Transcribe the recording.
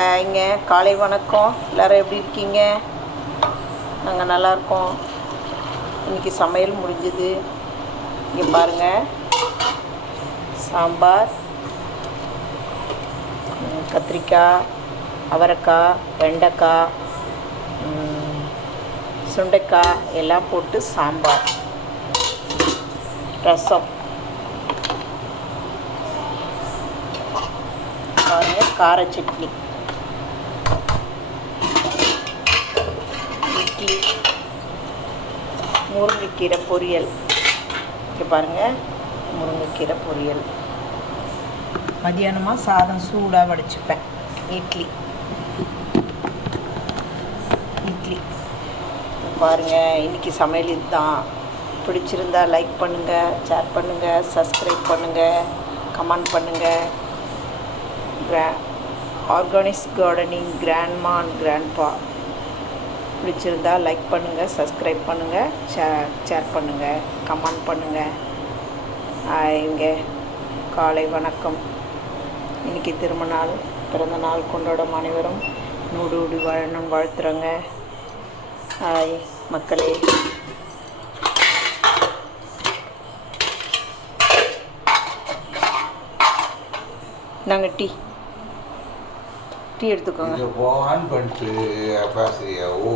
இங்கே காலை வணக்கம். எல்லோரும் எப்படி இருக்கீங்க? நாங்கள் நல்லாயிருக்கோம். இன்றைக்கி சமையல் முடிஞ்சுது. இங்கே பாருங்கள், சாம்பார், கத்திரிக்காய், அவரைக்காய், வெண்டைக்காய், சுண்டைக்காய் எல்லாம் போட்டு சாம்பார், ரசம், பாருங்கள் கார சட்னி, இட்லி, முருங்கைக்கீரை பொரியல். இங்கே பாருங்கள், முருங்கைக்கீரை பொரியல். மதியானமாக சாதம் சூடாக வடிச்சுப்பேன். இட்லி பாருங்கள். இன்றைக்கி சமையல் இதுதான். பிடிச்சிருந்தா லைக் பண்ணுங்கள், ஷேர் பண்ணுங்கள், சப்ஸ்கிரைப் பண்ணுங்கள், கமெண்ட் பண்ணுங்கள். Organic gardening grandma and grandpa பிடிச்சிருந்தா லைக் பண்ணுங்கள், சப்ஸ்கிரைப் பண்ணுங்கள், ஷேர் பண்ணுங்கள், கமெண்ட் பண்ணுங்கள். இங்கே காலை வணக்கம். இன்றைக்கி திருமணநாள், பிறந்த நாள் கொண்டாடும் அனைவரும் நூடு வாழணும் வாழ்த்துறோங்க. ஹாய் மக்களே. நாங்கள் டீ எடுத்துக்கோங்க. பண்ணிட்டு பேசுறியா? ஓ